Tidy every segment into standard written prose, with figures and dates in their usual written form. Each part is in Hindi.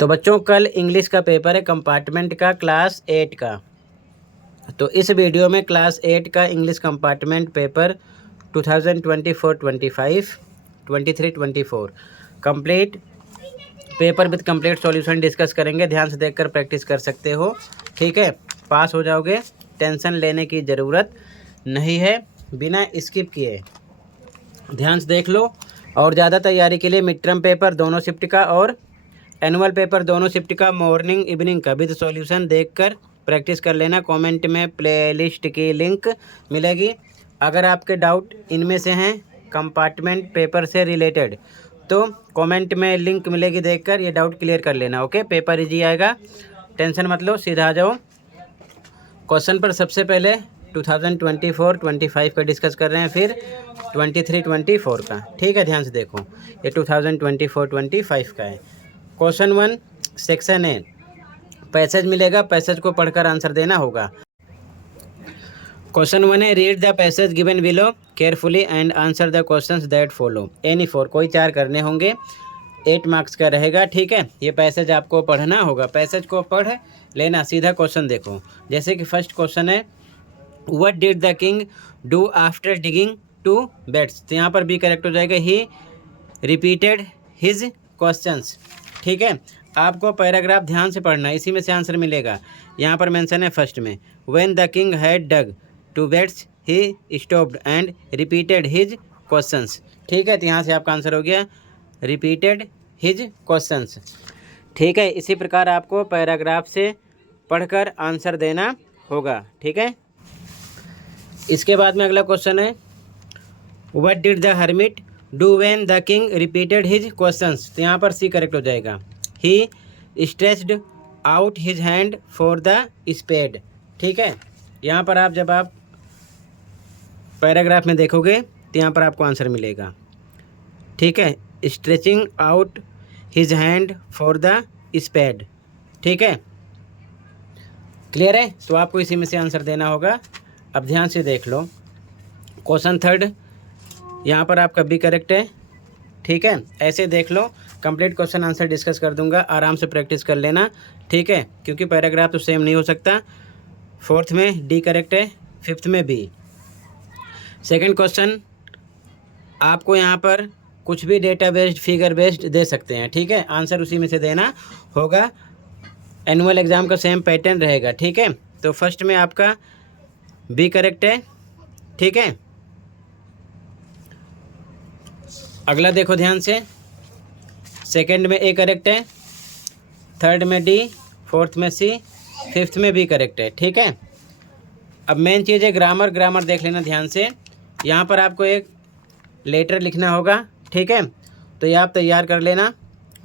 तो बच्चों कल इंग्लिश का पेपर है कंपार्टमेंट का क्लास 8 का। तो इस वीडियो में क्लास 8 का English compartment paper 2024-25 23-24 complete paper with complete solution discuss करेंगे। ध्यान से देखकर प्रैक्टिस कर सकते हो, ठीक है। पास हो जाओगे, टेंशन लेने की ज़रूरत नहीं है बिना स्किप किए। ध्यान से देख लो। और ज़्यादा तैयारी के लिए मिड टर्म पेपर दोनों शिफ्ट का और एनुअल पेपर दोनों शिफ्ट का मॉर्निंग इवनिंग का विद सॉल्यूशन देखकर प्रैक्टिस कर लेना। कमेंट में प्लेलिस्ट की लिंक मिलेगी। अगर आपके डाउट इनमें से हैं कंपार्टमेंट पेपर से रिलेटेड तो कमेंट में लिंक मिलेगी, देखकर ये डाउट क्लियर कर लेना। ओके, पेपर इजी आएगा, टेंशन मत लो, सीधा आ जाओ क्वेश्चन पर। सबसे पहले 2024-25 का डिस्कस कर रहे हैं, फिर 23-24 का, ठीक है। ध्यान से देखो, ये 2024-25 का है। क्वेश्चन 1 सेक्शन ए, पैसेज मिलेगा, पैसेज को पढ़कर आंसर देना होगा। क्वेश्चन 1 है read the passage given below carefully and answer the questions that follow. Any 4 कोई 4 करने होंगे, 8 मार्क्स का रहेगा, ठीक है। ये पैसेज आपको पढ़ना होगा, पैसेज को पढ़ लेना। सीधा क्वेश्चन देखो, जैसे कि फर्स्ट क्वेश्चन है what did the king do after digging 2 beds. तो यहाँ पर बी करेक्ट हो जाएगा, ही रिपीटेड हिज क्वेश्चंस, ठीक है। आपको पैराग्राफ ध्यान से पढ़ना, इसी में से आंसर मिलेगा। यहाँ पर मेंशन है फर्स्ट में when the king had dug 2 beds he stopped and repeated his questions, ठीक है। तो यहाँ से आपका आंसर हो गया रिपीटेड हिज क्वेश्चंस, ठीक है। इसी प्रकार आपको पैराग्राफ से पढ़कर आंसर देना होगा, ठीक है। इसके बाद में अगला क्वेश्चन है what did the hermit do when the king repeated his questions. तो यहाँ पर सी करेक्ट हो जाएगा, he stretched out his hand for the spade, ठीक है। यहाँ पर आप जब आप पैराग्राफ में देखोगे तो यहाँ पर आपको आंसर मिलेगा, ठीक है। Stretching out his hand for the spade, ठीक है। क्लियर है, तो आपको इसी में से आंसर देना होगा। अब ध्यान से देख लो क्वेश्चन 3, यहाँ पर आपका बी करेक्ट है, ठीक है। ऐसे देख लो, कंप्लीट क्वेश्चन आंसर डिस्कस कर दूंगा, आराम से प्रैक्टिस कर लेना, ठीक है। क्योंकि पैराग्राफ तो सेम नहीं हो सकता। 4th में डी करेक्ट है, 5th में बी। सेकंड क्वेश्चन आपको यहाँ पर कुछ भी डेटा बेस्ड फिगर बेस्ड दे सकते हैं, ठीक है। आंसर उसी में से देना होगा, एनुअल एग्ज़ाम का सेम पैटर्न रहेगा, ठीक है। तो फर्स्ट में आपका बी करेक्ट है, ठीक है। अगला देखो ध्यान से, सेकंड में ए करेक्ट है, थर्ड में डी, 4th में सी, 5th में बी करेक्ट है, ठीक है। अब मेन चीज़ है ग्रामर। ग्रामर देख लेना ध्यान से। यहाँ पर आपको एक लेटर लिखना होगा, ठीक है। तो ये आप तैयार कर लेना,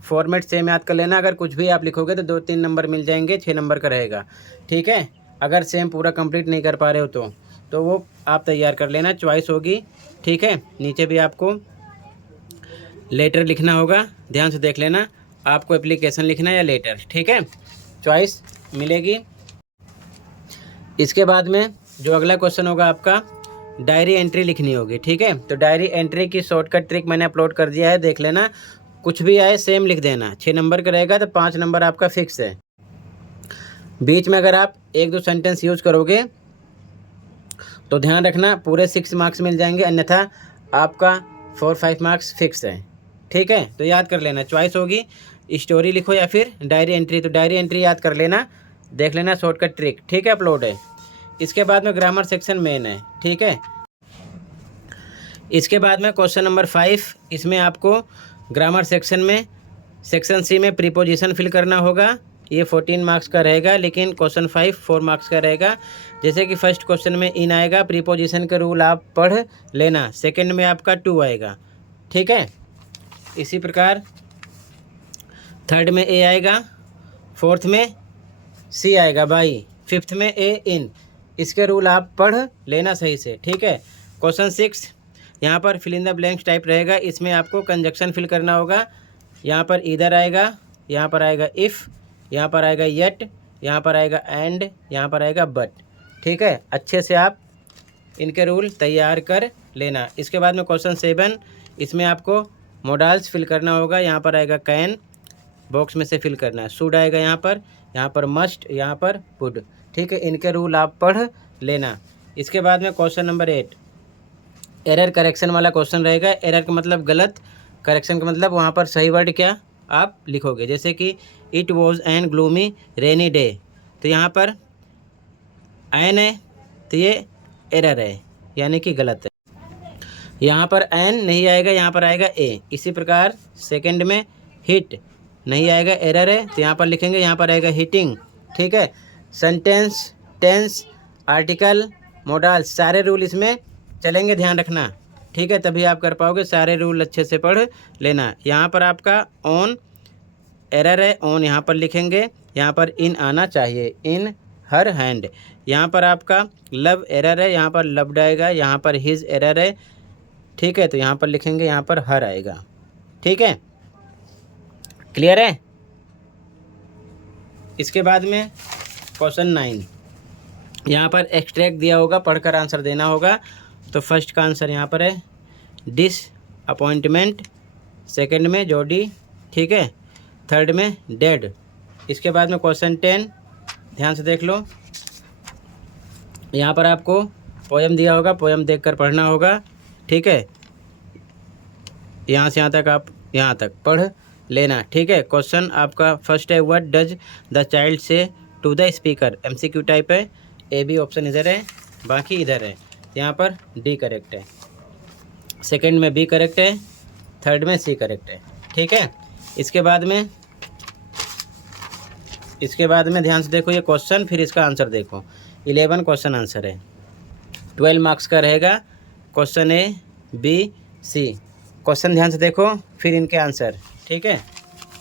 फॉर्मेट सेम याद कर लेना। अगर कुछ भी आप लिखोगे तो 2-3 नंबर मिल जाएंगे, 6 नंबर का रहेगा, ठीक है। अगर सेम पूरा कंप्लीट नहीं कर पा रहे हो तो वो आप तैयार कर लेना, चॉइस होगी, ठीक है। नीचे भी आपको लेटर लिखना होगा, ध्यान से देख लेना। आपको एप्लीकेशन लिखना है या लेटर, ठीक है, चॉइस मिलेगी। इसके बाद में जो अगला क्वेश्चन होगा आपका डायरी एंट्री लिखनी होगी, ठीक है। तो डायरी एंट्री की शॉर्टकट ट्रिक मैंने अपलोड कर दिया है, देख लेना। कुछ भी आए सेम लिख देना। 6 नंबर का रहेगा तो 5 नंबर आपका फिक्स है। बीच में अगर आप 1-2 सेंटेंस यूज करोगे तो ध्यान रखना पूरे 6 मार्क्स मिल जाएंगे, अन्यथा आपका 4-5 मार्क्स फिक्स है, ठीक है। तो याद कर लेना, चॉइस होगी स्टोरी लिखो या फिर डायरी एंट्री। तो डायरी एंट्री याद कर लेना, देख लेना शॉर्टकट ट्रिक, ठीक है, अपलोड है। इसके बाद में ग्रामर सेक्शन मेन है, ठीक है। इसके बाद में क्वेश्चन नंबर 5, इसमें आपको ग्रामर सेक्शन में सेक्शन सी में प्रीपोजिशन फिल करना होगा। ये 14 मार्क्स का रहेगा, लेकिन क्वेश्चन 5 4 मार्क्स का रहेगा। जैसे कि फर्स्ट क्वेश्चन में इन आएगा, प्रीपोजिशन के रूल आप पढ़ लेना। सेकंड में आपका 2 आएगा, ठीक है। इसी प्रकार थर्ड में ए आएगा, 4th में सी आएगा बाई, 5th में ए इन। इसके रूल आप पढ़ लेना सही से, ठीक है। क्वेश्चन 6 यहाँ पर fill in the blanks type रहेगा, इसमें आपको कंजक्शन फिल करना होगा। यहाँ पर इधर आएगा, यहाँ पर आएगा इफ़, यहाँ पर आएगा येट, यहाँ पर आएगा एंड, यहाँ पर आएगा बट, ठीक है। अच्छे से आप इनके रूल तैयार कर लेना। इसके बाद में क्वेश्चन 7, इसमें आपको मोडाल्स फिल करना होगा। यहाँ पर आएगा कैन, बॉक्स में से फिल करना है। शुड आएगा यहाँ पर मस्ट, यहाँ पर वुड। ठीक है, इनके रूल आप पढ़ लेना। इसके बाद में क्वेश्चन नंबर 8 एरर करेक्शन वाला क्वेश्चन रहेगा। एरर का मतलब गलत, करेक्शन का मतलब वहाँ पर सही वर्ड क्या आप लिखोगे। जैसे कि it was an gloomy rainy day, तो यहाँ पर एन है तो ये एरर है, यानी कि गलत है। यहाँ पर एन नहीं आएगा, यहाँ पर आएगा ए। इसी प्रकार सेकंड में हिट नहीं आएगा, एरर है, तो यहाँ पर लिखेंगे, यहाँ पर आएगा हिटिंग। ठीक है, सेंटेंस, टेंस, आर्टिकल, मोडाल, सारे रूल इसमें चलेंगे, ध्यान रखना। ठीक है, तभी आप कर पाओगे। सारे रूल अच्छे से पढ़ लेना। यहाँ पर आपका ऑन एरर है, ऑन यहाँ पर लिखेंगे। यहाँ पर इन आना चाहिए, इन हर हैंड। यहाँ पर आपका लव एरर है, यहाँ पर लव्ड आएगा। यहाँ पर हिज एरर है। ठीक है, तो यहाँ पर लिखेंगे, यहाँ पर हर आएगा। ठीक है, क्लियर है। इसके बाद में क्वेश्चन 9, यहाँ पर एक्सट्रैक्ट दिया होगा, पढ़कर आंसर देना होगा। तो फर्स्ट का आंसर यहाँ पर है डिस अपॉइंटमेंट, सेकंड में जोडी, ठीक है, थर्ड में डेड। इसके बाद में क्वेश्चन 10 ध्यान से देख लो। यहाँ पर आपको पोएम दिया होगा, पोएम देखकर पढ़ना होगा। ठीक है, यहाँ से यहाँ तक आप यहाँ तक पढ़ लेना। ठीक है, क्वेश्चन आपका फर्स्ट है what does the child say to the speaker. MCQ type है। ए बी ऑप्शन इधर है, बाकी इधर है। यहाँ पर डी करेक्ट है, सेकंड में बी करेक्ट है, थर्ड में सी करेक्ट है। ठीक है, इसके बाद में ध्यान से देखो ये क्वेश्चन, फिर इसका आंसर देखो। 11 क्वेश्चन आंसर है, 12 मार्क्स का रहेगा। Question A B C, question ध्यान से देखो, फिर इनके आंसर। ठीक है,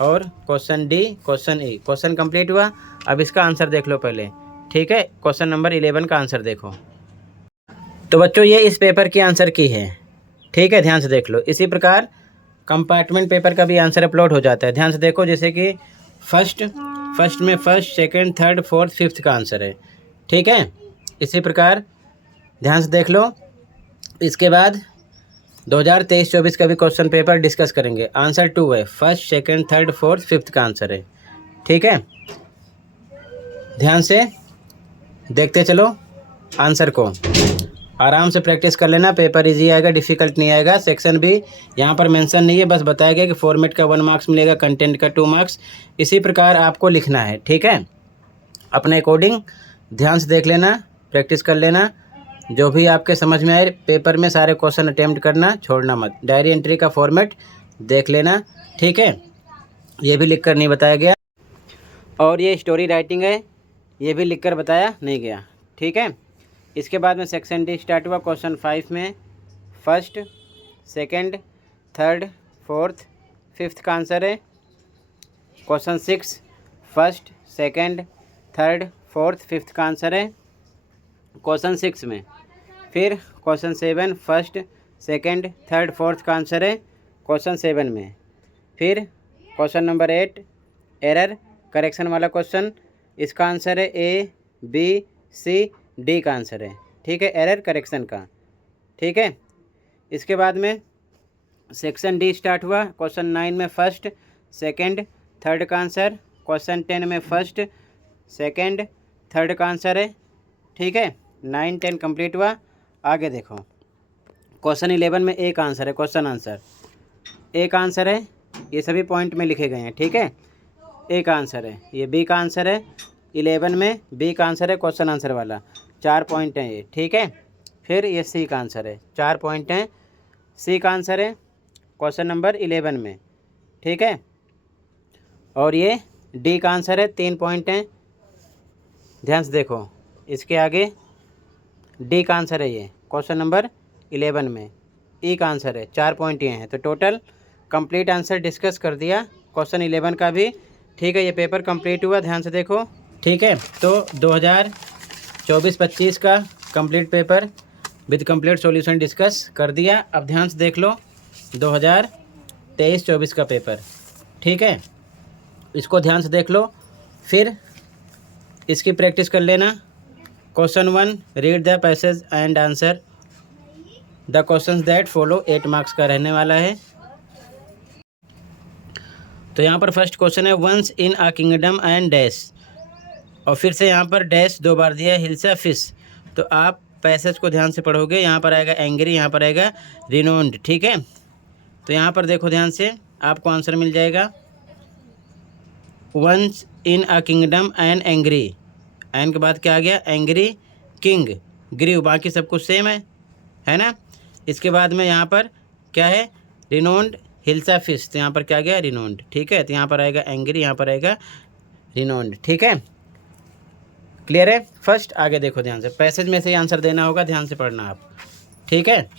और question D, question E. Question complete हुआ, अब इसका आंसर देख लो पहले। ठीक है, क्वेश्चन नंबर 11 का आंसर देखो। तो बच्चों ये इस पेपर की आंसर की है। ठीक है, ध्यान से देख लो। इसी प्रकार कंपार्टमेंट पेपर का भी आंसर अपलोड हो जाता है। ध्यान से देखो, जैसे कि फर्स्ट में first, second, third, fourth, fifth का आंसर है। ठीक है, इसी प्रकार ध्यान से देख लो। इसके बाद 2023-24 का भी क्वेश्चन पेपर डिस्कस करेंगे। आंसर 2 है, first, second, third, fourth, fifth का आंसर है। ठीक है, ध्यान से देखते चलो आंसर को, आराम से प्रैक्टिस कर लेना। पेपर इजी आएगा, डिफ़िकल्ट नहीं आएगा। सेक्शन भी यहाँ पर मेंशन नहीं है, बस बताया गया कि फॉर्मेट का 1 मार्क्स मिलेगा, कंटेंट का 2 मार्क्स। इसी प्रकार आपको लिखना है। ठीक है, अपने अकॉर्डिंग ध्यान से देख लेना, प्रैक्टिस कर लेना। जो भी आपके समझ में आए पेपर में सारे क्वेश्चन अटेम्प्ट करना, छोड़ना मत। डायरी एंट्री का फॉर्मेट देख लेना। ठीक है, ये भी लिख कर नहीं बताया गया। और ये स्टोरी राइटिंग है, ये भी लिख कर बताया नहीं गया। ठीक है, इसके बाद में सेक्शन डी स्टार्ट हुआ। क्वेश्चन 5 में first, second, third, fourth, fifth का आंसर है। Question 6 first, second, third, fourth, fifth का आंसर है क्वेश्चन 6 में। फिर question 7 first, second, third, fourth का आंसर है क्वेश्चन 7 में। फिर क्वेश्चन नंबर 8 एरर करेक्शन वाला क्वेश्चन, इसका आंसर है ए बी सी डी का आंसर है। ठीक है, एरर करेक्शन का। ठीक है, इसके बाद में सेक्शन डी स्टार्ट हुआ। क्वेश्चन 9 में फर्स्ट, सेकंड, थर्ड का आंसर। क्वेश्चन 10 में फर्स्ट, सेकंड, थर्ड का आंसर है। ठीक है, 9, 10 कंप्लीट हुआ। आगे देखो, क्वेश्चन 11 में एक आंसर है, क्वेश्चन आंसर एक आंसर है। ये सभी पॉइंट में लिखे गए हैं। ठीक है, एक आंसर है, ये बी का आंसर है। 11 में बी का आंसर है, क्वेश्चन आंसर वाला, 4 पॉइंट हैं ये। ठीक है, फिर ये सी का आंसर है, 4 पॉइंट हैं। सी का आंसर है क्वेश्चन नंबर 11 में। ठीक है, और ये डी का आंसर है, 3 पॉइंट हैं। ध्यान से देखो, इसके आगे डी का आंसर है ये क्वेश्चन नंबर 11 में। ई का आंसर है, 4 पॉइंट ये हैं। तो टोटल कंप्लीट आंसर डिस्कस कर दिया क्वेश्चन 11 का भी। ठीक है, ये पेपर कंप्लीट हुआ, ध्यान से देखो। ठीक है, तो 2024-25 का complete paper with complete solution discuss कर दिया। अब ध्यान से देख लो 2023-24 का पेपर। ठीक है, इसको ध्यान से देख लो, फिर इसकी प्रैक्टिस कर लेना। Question 1 read the passage and answer the questions that follow, 8 marks का रहने वाला है। तो यहाँ पर फर्स्ट क्वेश्चन है once in a kingdom and dash, और फिर से यहाँ पर डैश 2 बार दिया है, हिल्सा फिश। तो आप पैसेज को ध्यान से पढ़ोगे, यहाँ पर आएगा एंग्री, यहाँ पर आएगा रिनोन्ड, ठीक है। तो यहाँ पर देखो ध्यान से, आपको आंसर मिल जाएगा once in a kingdom and angry, एन के बाद क्या आ गया एंग्री किंग ग्रीव, बाकी सब कुछ सेम है ना। इसके बाद में यहाँ पर क्या है रिनोन्ड हिल्सा फिश, तो यहाँ पर क्या गया रिनोन्ड, ठीक है। तो यहाँ पर आएगा एंग्री, यहाँ पर आएगा रिनोन्ड, ठीक है। क्लियर है। फर्स्ट आगे देखो ध्यान से, पैसेज में से ही आंसर देना होगा, ध्यान से पढ़ना आप, ठीक है।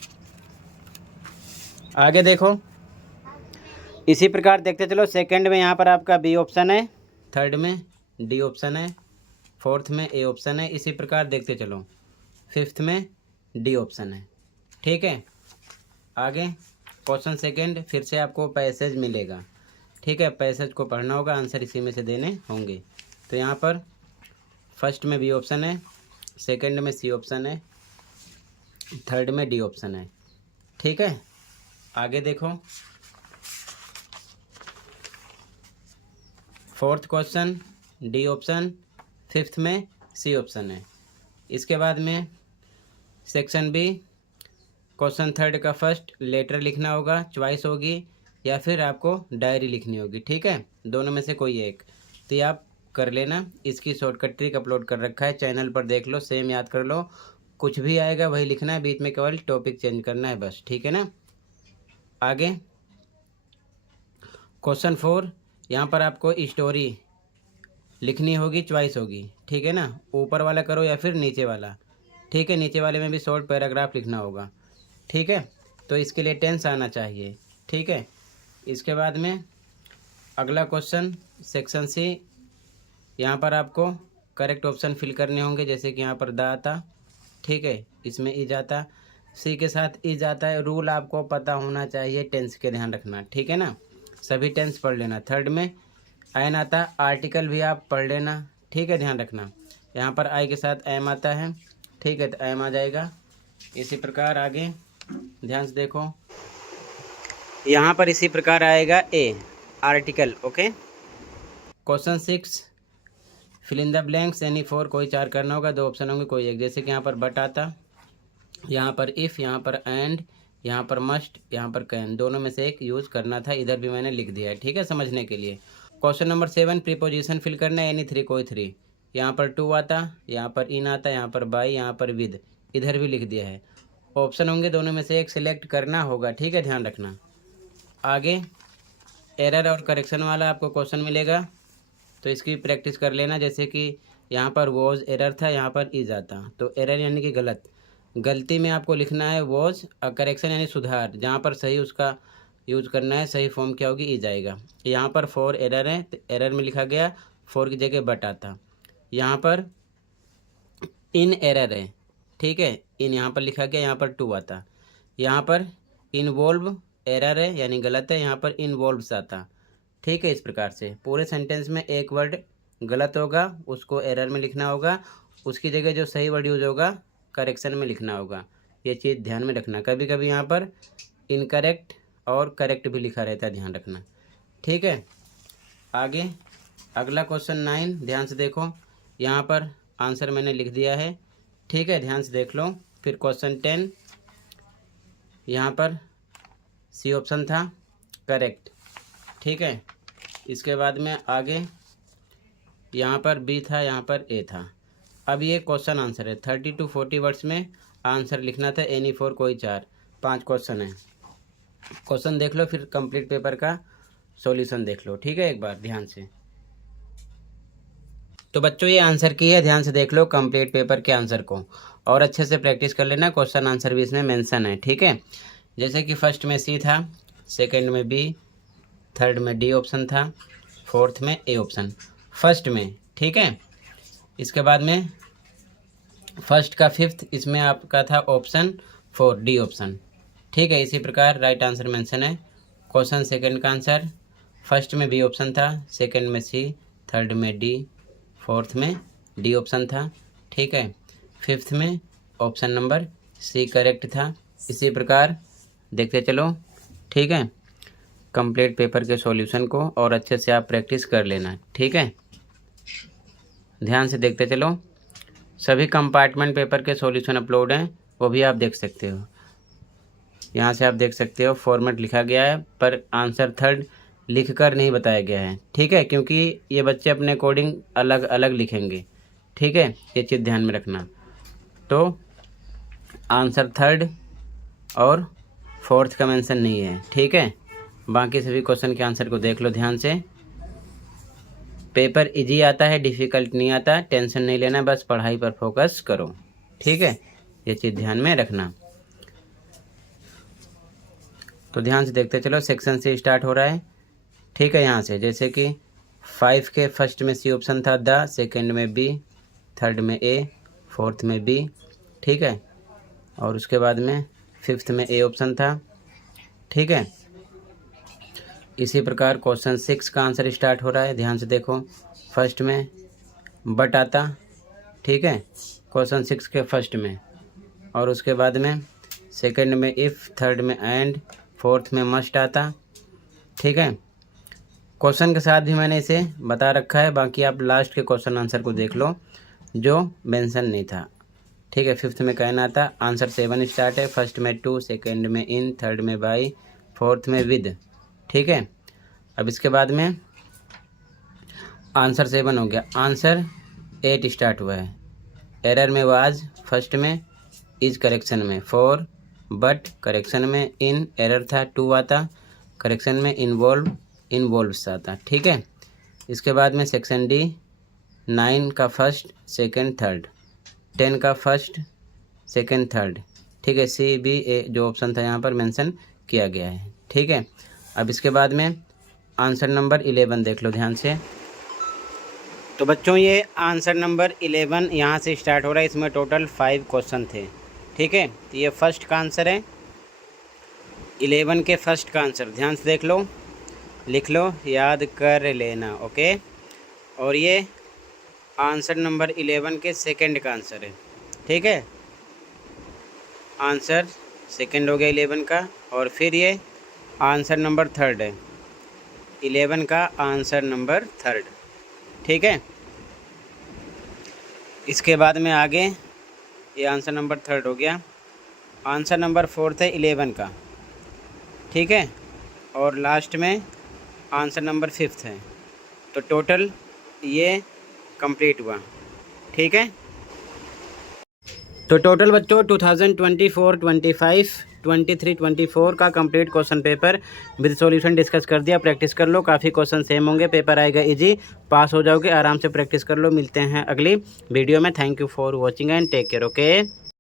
आगे देखो, इसी प्रकार देखते चलो। सेकंड में यहाँ पर आपका बी ऑप्शन है, थर्ड में डी ऑप्शन है, फोर्थ में ए ऑप्शन है, इसी प्रकार देखते चलो। फिफ्थ में डी ऑप्शन है, ठीक है। आगे क्वेश्चन सेकंड, फिर से आपको पैसेज मिलेगा, ठीक है। पैसेज को पढ़ना होगा, आंसर इसी में से देने होंगे। तो यहाँ पर फर्स्ट में बी ऑप्शन है, सेकंड में सी ऑप्शन है, थर्ड में डी ऑप्शन है, ठीक है। आगे देखो, fourth question D option, fifth में सी ऑप्शन है। इसके बाद में सेक्शन बी, क्वेश्चन थर्ड का फर्स्ट लेटर लिखना होगा, चॉइस होगी, या फिर आपको डायरी लिखनी होगी, ठीक है। दोनों में से कोई एक, तो ये आप कर लेना। इसकी शॉर्टकट ट्रिक अपलोड कर रखा है, चैनल पर देख लो, सेम याद कर लो, कुछ भी आएगा वही लिखना है, बीच में केवल टॉपिक चेंज करना है बस, ठीक है ना। आगे क्वेश्चन 4, यहाँ पर आपको स्टोरी लिखनी होगी, चॉइस होगी, ठीक है ना। ऊपर वाला करो या फिर नीचे वाला, ठीक है। नीचे वाले में भी शॉर्ट पैराग्राफ लिखना होगा, ठीक है। तो इसके लिए टेंस आना चाहिए, ठीक है। इसके बाद में अगला क्वेश्चन सेक्शन सी, यहाँ पर आपको करेक्ट ऑप्शन फिल करने होंगे, जैसे कि यहाँ पर द आता, ठीक है, इसमें ई जाता, सी के साथ ई जाता है। रूल आपको पता होना चाहिए, टेंस के ध्यान रखना, ठीक है ना, सभी टेंस पढ़ लेना। थर्ड में एन आता, आर्टिकल भी आप पढ़ लेना, ठीक है, ध्यान रखना। यहाँ पर आई के साथ एम आता है, ठीक है, तो एम आ जाएगा। इसी प्रकार आगे ध्यान से देखो, यहाँ पर इसी प्रकार आएगा a article, okay. Question 6, fill in the blanks any four, कोई 4 करना होगा, 2 ऑप्शन होंगे कोई एक, जैसे कि यहाँ पर बट आता, यहाँ पर इफ़, यहाँ पर एंड, यहाँ पर मस्ट, यहाँ पर कैन, दोनों में से एक यूज़ करना था, इधर भी मैंने लिख दिया है, ठीक है, समझने के लिए। क्वेश्चन नंबर 7, प्रीपोजिशन फिल करना है, एनी 3 कोई 3, यहाँ पर टू आता, यहाँ पर इन आता, यहाँ पर बाय, यहाँ पर विद, इधर भी लिख दिया है। ऑप्शन होंगे, दोनों में से एक सिलेक्ट करना होगा, ठीक है, ध्यान रखना। आगे एरर और करेक्शन वाला आपको क्वेश्चन मिलेगा, तो इसकी प्रैक्टिस कर लेना। जैसे कि यहाँ पर वॉज एरर था, यहाँ पर इज आता, तो एरर यानी कि गलत, गलती में आपको लिखना है वॉज, और करेक्शन यानी सुधार, जहाँ पर सही उसका यूज करना है, सही फॉर्म क्या होगी, ई जाएगा। यहाँ पर फॉर एरर है, तो एरर में लिखा गया फॉर की जगह बट आता। यहाँ पर इन एरर है, ठीक है, इन यहाँ पर लिखा गया, यहाँ पर टू आता। यहाँ पर इन्वॉल्व एरर है यानी गलत है, यहाँ पर इन्वॉल्व्स आता, ठीक है। इस प्रकार से पूरे सेंटेंस में एक वर्ड गलत होगा, उसको एरर में लिखना होगा, उसकी जगह जो सही वर्ड यूज होगा करेक्शन में लिखना होगा। ये चीज़ ध्यान में रखना, कभी कभी यहाँ पर इनकरेक्ट और करेक्ट भी लिखा रहता है, ध्यान रखना, ठीक है। आगे अगला क्वेश्चन 9, ध्यान से देखो, यहाँ पर आंसर मैंने लिख दिया है, ठीक है, ध्यान से देख लो। फिर क्वेश्चन 10, यहाँ पर सी ऑप्शन था करेक्ट, ठीक है। इसके बाद में आगे यहाँ पर बी था, यहाँ पर ए था। अब ये क्वेश्चन आंसर है, 30 to 40 वर्ड्स में आंसर लिखना था, एनी फोर कोई 4, 5 क्वेश्चन है। क्वेश्चन देख लो, फिर कंप्लीट पेपर का सॉल्यूशन देख लो, ठीक है, एक बार ध्यान से। तो बच्चों ये आंसर की है, ध्यान से देख लो कंप्लीट पेपर के आंसर को, और अच्छे से प्रैक्टिस कर लेना, क्वेश्चन आंसर भी इसमें मेंशन है, ठीक है। जैसे कि फर्स्ट में सी था, सेकंड में बी, थर्ड में डी ऑप्शन था, फोर्थ में ए ऑप्शन, फर्स्ट में, ठीक है। इसके बाद में फर्स्ट का फिफ्थ, इसमें आपका था ऑप्शन 4 डी ऑप्शन, ठीक है। इसी प्रकार राइट आंसर मेंशन है। क्वेश्चन सेकंड का आंसर, फर्स्ट में बी ऑप्शन था, सेकंड में सी, थर्ड में डी, फोर्थ में डी ऑप्शन था, ठीक है। फिफ्थ में ऑप्शन नंबर सी करेक्ट था। इसी प्रकार देखते चलो, ठीक है। कंप्लीट पेपर के सॉल्यूशन को और अच्छे से आप प्रैक्टिस कर लेना, ठीक है। ध्यान से देखते चलो। सभी कंपार्टमेंट पेपर के सॉल्यूशन अपलोड हैं, वो भी आप देख सकते हो। यहाँ से आप देख सकते हो फॉर्मेट लिखा गया है, पर आंसर थर्ड लिखकर नहीं बताया गया है, ठीक है, क्योंकि ये बच्चे अपने अकॉर्डिंग अलग अलग लिखेंगे, ठीक है, ये चीज़ ध्यान में रखना। तो आंसर थर्ड और फोर्थ का मेंशन नहीं है, ठीक है। बाकी सभी क्वेश्चन के आंसर को देख लो ध्यान से। पेपर इजी आता है, डिफ़िकल्ट नहीं आता, टेंशन नहीं लेना, बस पढ़ाई पर फोकस करो, ठीक है, ये चीज़ ध्यान में रखना। तो ध्यान से देखते चलो, सेक्शन से स्टार्ट हो रहा है, ठीक है। यहाँ से जैसे कि 5 के फर्स्ट में सी ऑप्शन था, द, सेकंड में बी, थर्ड में ए, फोर्थ में बी, ठीक है, और उसके बाद में फिफ्थ में ए ऑप्शन था, ठीक है। इसी प्रकार क्वेश्चन 6 का आंसर स्टार्ट हो रहा है, ध्यान से देखो। फर्स्ट में बट आता, ठीक है, क्वेश्चन 6 के फर्स्ट में, और उसके बाद में सेकंड में इफ़, थर्ड में एंड, फोर्थ में मस्ट आता, ठीक है। क्वेश्चन के साथ भी मैंने इसे बता रखा है, बाकी आप लास्ट के क्वेश्चन आंसर को देख लो जो मेंशन नहीं था, ठीक है। फिफ्थ में कहना आता, आंसर 7 स्टार्ट है, फर्स्ट में 2, सेकंड में इन, थर्ड में बाई, फोर्थ में विद, ठीक है। अब इसके बाद में आंसर 7 हो गया, आंसर 8 स्टार्ट हुआ है, एरर में वाज, फर्स्ट में इज करेक्शन में, 4 बट करेक्शन में, इन एरर था 2 आता, करेक्शन में इन्वॉल्व्स आता, ठीक है। इसके बाद में सेक्शन डी, 9 का फर्स्ट, सेकंड, थर्ड, 10 का फर्स्ट, सेकंड, थर्ड, ठीक है। सी, बी, ए जो ऑप्शन था यहाँ पर मेंशन किया गया है, ठीक है। अब इसके बाद में आंसर नंबर 11 देख लो ध्यान से। तो बच्चों ये आंसर नंबर 11 यहाँ से स्टार्ट हो रहा है, इसमें टोटल 5 क्वेश्चन थे, ठीक है। तो ये फर्स्ट का आंसर है, 11 के फर्स्ट का आंसर ध्यान से देख लो, लिख लो, याद कर लेना, ओके। और ये आंसर नंबर 11 के सेकंड का आंसर है, ठीक है। आंसर सेकंड हो गया 11 का, और फिर ये आंसर नंबर थर्ड है, 11 का आंसर नंबर थर्ड, ठीक है। इसके बाद में आगे ये आंसर नंबर थर्ड हो गया, आंसर नंबर फोर्थ है 11 का, ठीक है, और लास्ट में आंसर नंबर फिफ्थ है। तो टोटल ये कंप्लीट हुआ, ठीक है। तो टोटल बच्चों 2024, 25, 23, 24 का complete question paper with solution discuss कर दिया। प्रैक्टिस कर लो, काफ़ी क्वेश्चन सेम होंगे, पेपर आएगा इजी, पास हो जाओगे, आराम से प्रैक्टिस कर लो। मिलते हैं अगली वीडियो में। Thank you for watching and take care, okay.